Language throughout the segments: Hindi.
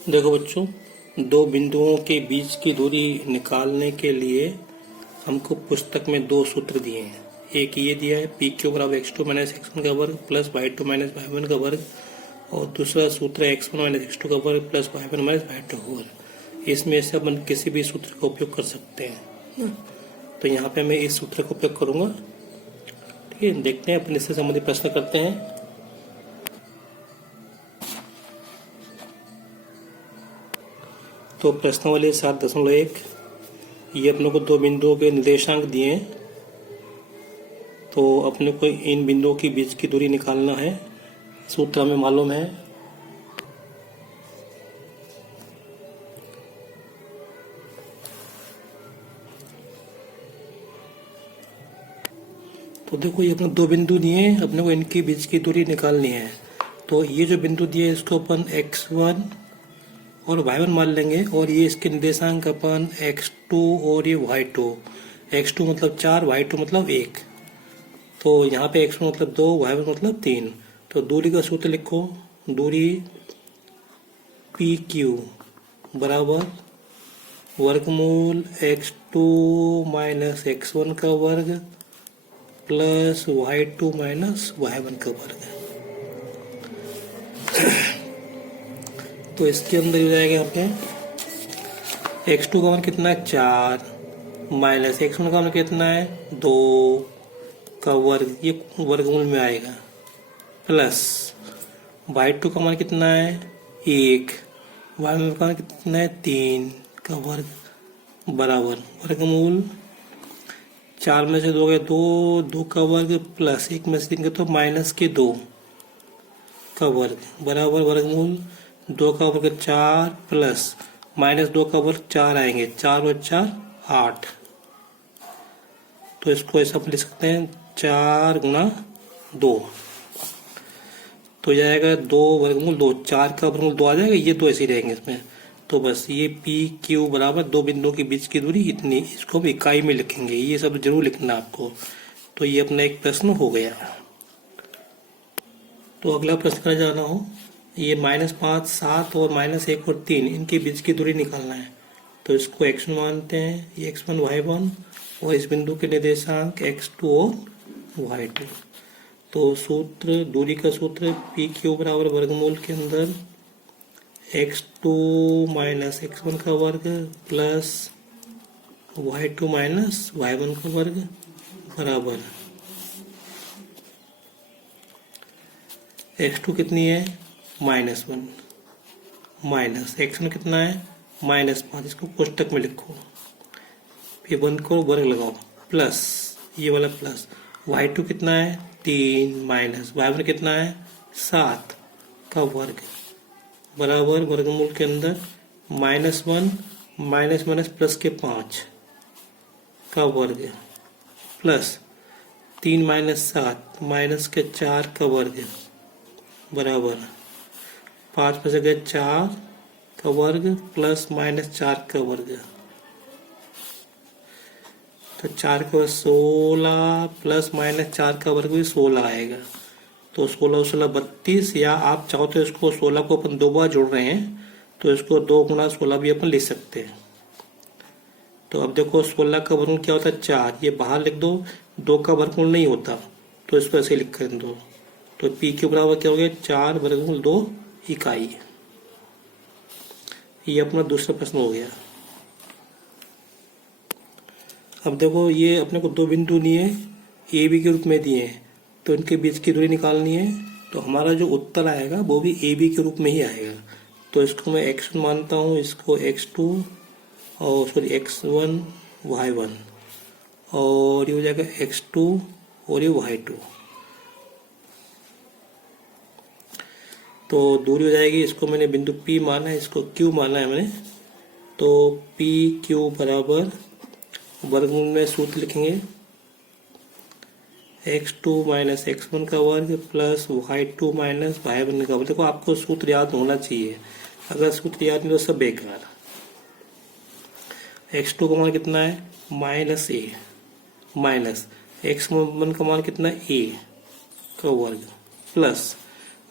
देखो बच्चों, दो बिंदुओं के बीच की दूरी निकालने के लिए हमको पुस्तक में दो सूत्र दिए हैं। एक ये दिया है पी क्यू बराबर X two minus X one का वर्ग plus Y two minus Y one का वर्ग, और दूसरा सूत्र है X one minus X two का वर्ग plus Y one minus Y two का वर्ग। इसमें से अपन किसी भी सूत्र का उपयोग कर सकते हैं। तो यहाँ पे मैं इस सूत्र का उपयोग करूंगा। ठीक है, देखते हैं अपन इससे संबंधित प्रश्न करते हैं। तो प्रश्नावली 7.1, ये अपने को दो बिंदुओं के निर्देशांक दिए हैं। तो अपने को इन बिंदुओं के बीच की दूरी निकालना है। सूत्र हमें मालूम है। तो देखो, ये अपने दो बिंदु दिए हैं, अपने को इनके बीच की दूरी निकालनी है। तो ये जो बिंदु दिए इसको अपन x1 और y1 मान लेंगे, और ये इसके निर्देशांक अपन x2 और ये y2। x2 मतलब 4, y2 मतलब 1। तो यहाँ पे x1 मतलब 2, y1 मतलब 3। तो दूरी का सूत्र लिखो। दूरी PQ बराबर वर्गमूल x2 माइनस x1 का वर्ग प्लस y2 माइनस y1 का वर्ग। तो इसके अंदर हो जाएगा यहाँ पे x2 का मान कितना है 4, माइनस x1 का मान कितना है 2 का वर्ग, ये वर्गमूल में आएगा, प्लस y2 का मान कितना है 1, y1 का मान कितना है 3 का वर्ग बराबर वर्गमूल 4 में से 2 गए 2 का वर्ग प्लस 1 में से 3 गए तो माइनस के 2 का वर्ग बराबर वर्गमूल 2 का वर्ग 4 प्लस माइनस 2 का वर्ग 4 आएंगे, 4 और 4 8। तो इसको ऐसा लिख सकते हैं 4 गुना 2। तो जाएगा 2 वर्गमूल 2, 4 का वर्गमूल 2 आ जाएगा, ये 2 ऐसे ही रहेंगे इसमें। तो बस ये पी क्यू बराबर दो बिंदुओं के बीच की दूरी इतनी, इसको हम इकाई में लिखेंगे। ये सब जरूर लिखना आपको। तो ये अपना एक प्रश्न हो गया। तो अगला प्रश्न करने जाना हो, ये -5, 7 और -1 और 3 इनके बीच की दूरी निकालना है। तो इसको x1 मानते हैं, ये x1 y1, और इस बिंदु के निर्देशांक x2 और y2। तो सूत्र, दूरी का सूत्र पी क्यू बराबर वर्गमूल के अंदर x2 माइनस x1 का वर्ग प्लस y2 माइनस y1 का वर्ग बराबर x2 कितनी है -1, माइनस x1 कितना है -5। इसको कोष्टक में लिखो, फिर बंद करो, वर्ग लगाओ, प्लस ये वाला प्लस y2 कितना है 3 माइनस y1 कितना है 7 का वर्ग बराबर वर्गमूल के अंदर -1 माइनस माइनस प्लस के 5 का वर्ग प्लस 3 माइनस 7 माइनस के 4 का वर्ग बराबर 5 में से गए 4 का वर्ग प्लस माइनस 4 का वर्ग। तो 4 का वर्ग 16 प्लस माइनस 4 का वर्ग भी 16 आएगा। तो 16 16 32, या आप चाहो तो इसको 16 को अपन 2 बार जोड़ रहे हैं तो इसको 2 गुना 16 भी अपन लिख सकते हैं। तो अब देखो 16 का वर्गमूल क्या होता है 4, ये बाहर लिख दो, 2 का वर्गमूल नहीं होता तो इसको ऐसे लिख कर दो। तो पी के बराबर क्या हो गया 4 वर्गमूल 2 इकाई। ये अपना दूसरा प्रश्न हो गया। अब देखो, ये अपने को दो बिंदु दिए ए बी के रूप में दिए हैं, तो इनके बीच की दूरी निकालनी है। तो हमारा जो उत्तर आएगा वो भी ए बी के रूप में ही आएगा। तो इसको मैं x1 मानता हूँ, इसको x2 और सॉरी x1 y1, और ये हो जाएगा x2 और ये y2। तो दूरी हो जाएगी, इसको मैंने बिंदु P माना है, इसको Q माना है मैंने। तो PQ बराबर वर्गमूल में सूत्र लिखेंगे x2 माइनस x1 का वर्ग प्लस y2 माइनस y1 का वर्ग। देखो, आपको सूत्र याद होना चाहिए, अगर सूत्र याद नहीं तो सब बेकार। x2 का मान कितना है -a, माइनस x1 का मान कितना है a का वर्ग प्लस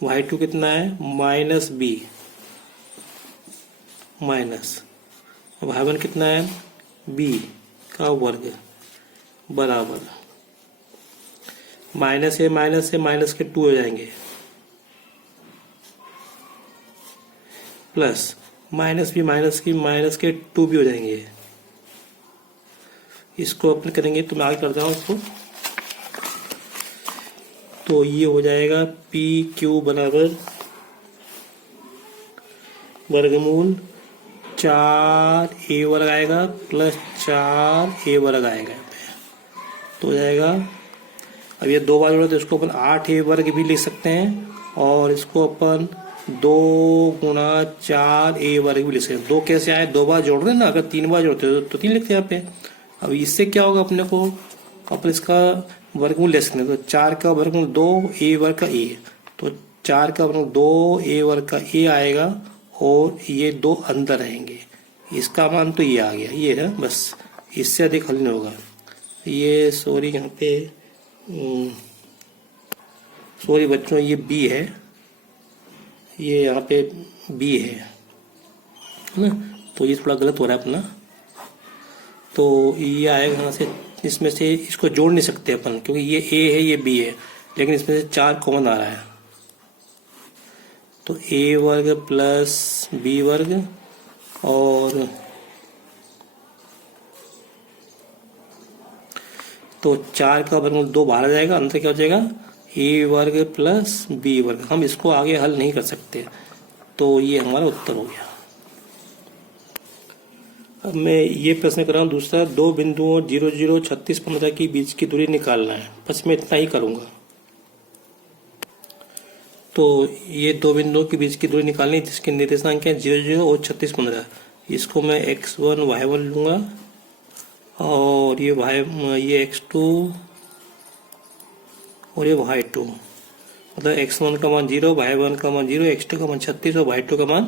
y2 कितना है -b माइनस भाई वन कितना है बी का वर्ग बराबर माइनस से माइनस के 2 हो जाएंगे प्लस माइनस के 2 भी हो जाएंगे। इसको अपन करेंगे तो मैं आगे करता हूँ इसको। तो ये हो जाएगा पी क्यू बराबर वर्गमूल 4a वर्ग आएगा प्लस 4a वर्ग आएगा यहाँ पे। तो हो जाएगा, अब ये 2 बार जोड़ा तो इसको अपन 8a वर्ग भी लिख सकते हैं और इसको अपन 2 गुणा 4a वर्ग भी लिख सकते हैं। 2 कैसे आए, 2 बार जोड़ रहे हैं ना, अगर 3 बार जोड़ते तो 3 लिखते हैं यहाँ पे। अब इससे क्या होगा अपने को, अपन इसका वर्गमूल ले सकते हैं। तो 4 का वर्गमूल 2a वर्ग का a, तो 4 का वर्गमूल 2a वर्ग का a आएगा और ये 2 अंदर रहेंगे। इसका मान तो ये आ गया, ये है बस, इससे अधिक हल नहीं होगा। ये सॉरी यहाँ पे सॉरी बच्चों, ये b है, ये यहाँ पे b है ना, तो ये थोड़ा गलत हो रहा है अपना। तो ये आएगा यहाँ से, इसमें से इसको जोड़ नहीं सकते अपन क्योंकि ये a है ये b है, लेकिन इसमें से 4 कॉमन आ रहा है। तो a वर्ग प्लस b वर्ग और तो 4 का वर्गमूल 2 बाहर आ जाएगा, अंदर क्या हो जाएगा a वर्ग प्लस b वर्ग। हम इसको आगे हल नहीं कर सकते, तो ये हमारा उत्तर हो गया। अब मैं ये प्रश्न कर रहा हूँ दूसरा, 2 बिंदुओं 0, 0, 36, 15 के बीच की दूरी निकालना है। बस मैं इतना ही करूँगा। तो ये 2 बिंदुओं के बीच की दूरी निकालनी है जिसके निर्देशांक हैं 0, 0 और 36, 15। इसको मैं x1 y1 लूँगा और ये x2 और ये y2, मतलब x1 का मान 0, y1 का मान 0, x2 का मान 36 और y2 का मान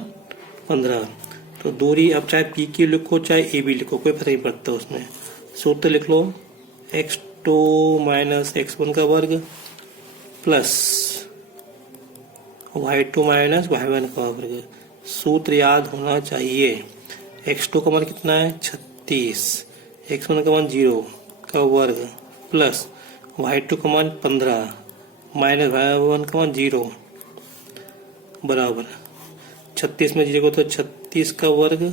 15। तो दूरी अब चाहे पी क्यू लिखो चाहे ए बी लिखो, कोई फर्क नहीं पड़ता उसमें। सूत्र लिख लो, x2 माइनस x1 का वर्ग प्लस y2 माइनस y1 का वर्ग। सूत्र याद होना चाहिए। x2 का मान कितना है 36, x1 का मान 0 का वर्ग प्लस y2 का मान 15 माइनस y1 का मान 0 बराबर 36 में 0 को तो 36 का वर्ग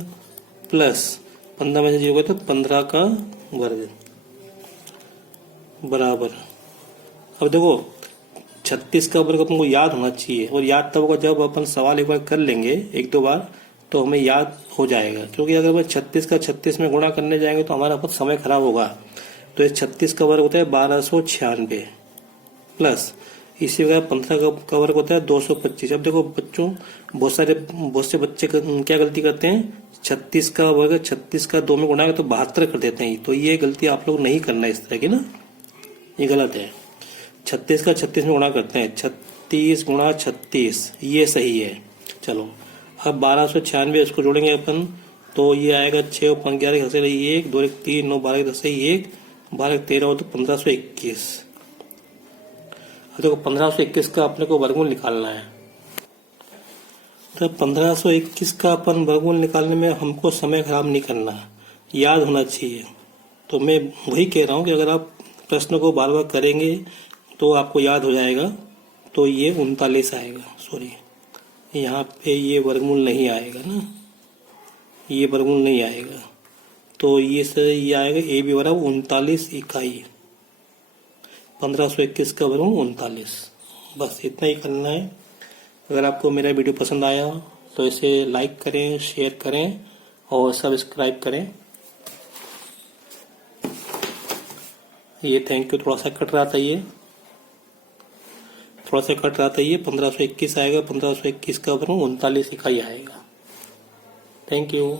प्लस 15 में से 0 को तो 15 का वर्ग बराबर। अब देखो 36 का वर्ग अपन को याद होना चाहिए, और याद तब होगा जब अपन सवाल एक बार कर लेंगे 1-2 बार तो हमें याद हो जाएगा। क्योंकि अगर मैं 36 का 36 में गुणा करने जाएंगे तो हमारा बहुत समय खराब होगा। तो ये 36 का वर्ग होता है 1296 प्लस इसी प्रकार 15 का वर्ग होता है 225। अब देखो बच्चों, बहुत से बच्चे क्या गलती करते हैं, 36 का वर्ग 36 का 2 में गुणा तो 72 कर देते हैं। तो ये गलती आप लोग नहीं करना इस तरह की ना, ये गलत है। 36 का 36 में गुणा करते हैं, 36 गुणा 36, ये सही है। चलो अब 1296 इसको जोड़ेंगे अपन, तो ये आएगा 6 और 5 11 घसे 1 2 1 3 9 12 10 1 12 13 हो तो 1521। देखो 1521 का अपने को वर्गमूल निकालना है। तो 1521 का अपन वर्गमूल निकालने में हमको समय खराब नहीं करना, याद होना चाहिए। तो मैं वही कह रहा हूँ कि अगर आप प्रश्न को बार बार करेंगे तो आपको याद हो जाएगा। तो ये 39 आएगा, सॉरी यहाँ पे ये वर्गमूल नहीं आएगा ना, ये वर्गमूल नहीं आएगा। तो ये आएगा ए बी बराबर 39 इकाई। 1521 का वर्गमूल 39। बस इतना ही करना है। अगर आपको मेरा वीडियो पसंद आया तो इसे लाइक करें, शेयर करें और सब्सक्राइब करें। ये थैंक यू। थोड़ा सा कट रहा था ये 1521 आएगा। 1521 का वर्गमूल 39 इकाई आएगा। Thank you.